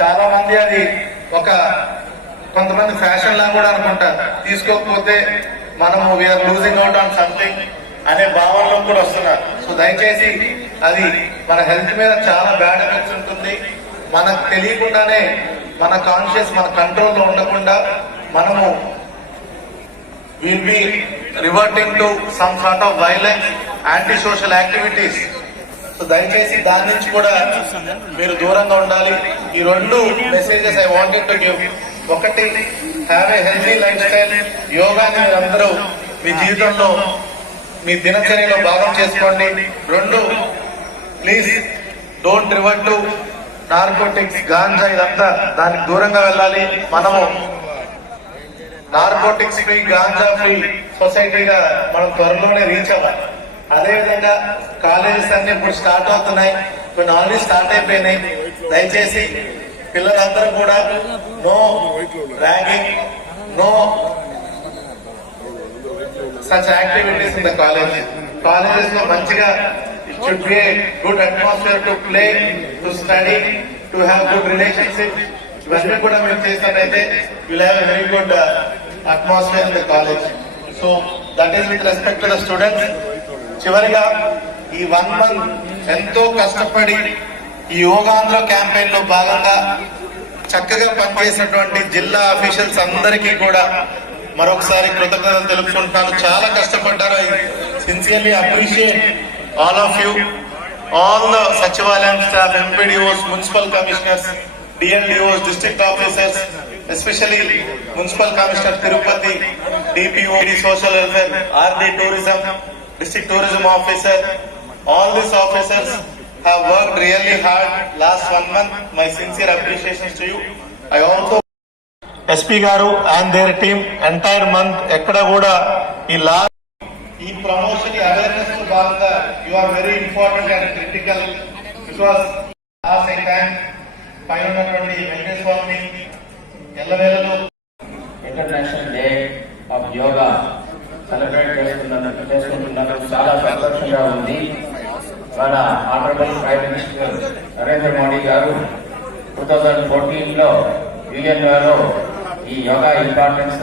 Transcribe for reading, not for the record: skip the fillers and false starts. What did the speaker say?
చాలా మంది అది ఒక కొంతమంది ఫ్యాషన్ లా కూడా అనుకుంటారు. తీసుకోకపోతే మనము we are losing out on something అనే భావనలో కూడా వస్తున్నారు. సో దయచేసి అది మన హెల్త్ మీద చాలా బ్యాడ్ ఎఫెక్ట్స్ ఉంటుంది. మనకు తెలియకుండానే మన కాన్షియస్ మన కంట్రోల్లో ఉండకుండా మనము will be reverting to some sort of violence, anti social activities. So దయచేసి దాని నుంచి కూడా మీరు దూరంగా ఉండాలి. ఈ రెండు messages I wanted to give. ఒకటి, have a healthy life style. యోగాని మీరందరూ మీ జీవితంలో మీ దినచర్యలో భాగం చేసుకోండి. రెండు, please don't revert to narcotics, ganja, ఇదంతా దానికి దూరంగా వెళ్ళాలి. మనము నార్కోటిక్స్ ఫ్రీ, గాంజా ఫ్రీ సొసైటీగా మనం త్వరలోనే రీచ్ అవ్వాలి. అదేవిధంగా కాలేజెస్ అన్ని ఇప్పుడు స్టార్ట్ అవుతున్నాయి, కొన్ని ఆల్రెడీ స్టార్ట్ అయిపోయినాయి. దయచేసి పిల్లలందరూ కూడా no ragging, no such activities in the college. Colleges లో మంచిగా it should be a good atmosphere to play, to study, to have good relationship. ఇవన్నీ కూడా మీరు చేసినట్టయితే will have a very good atmosphere in the college. So that is with respect to the students. చివరిగా ఈ 1 month ఎంతో కష్టపడి ఈ Yogandhra campaign లో భాగంగా చక్కగా పనిచేసినటువంటి జిల్లా అఫీషియల్స్ అందరికీ కూడా మరొకసారి కృతజ్ఞతలు తెలుపుకుంటాను. చాలా కష్టపడ్డారు. I sincerely appreciate all of you, all the sachivalayam staff, MPDOs, municipal commissioners, DLDOs, district officers, especially municipal commissioner Tirupati, DPO, social welfare, RD tourism, district tourism officer, all these officers have worked really hard last 1 month. My sincere appreciations to you. I also SP garu and their team entire month ekkada kuda ee promotion awareness ku bhaganga you are very important and critical, because as I thank painunatundi Venkateswami Ellavelu International Day of Yoga celebrate చేసుకుంటున్నారు. చాలా సంతోషంగా ఉంది. మన honourable prime minister Narendra Modi గారు 2014లో యుఎన్ఓలో ఈ yoga importance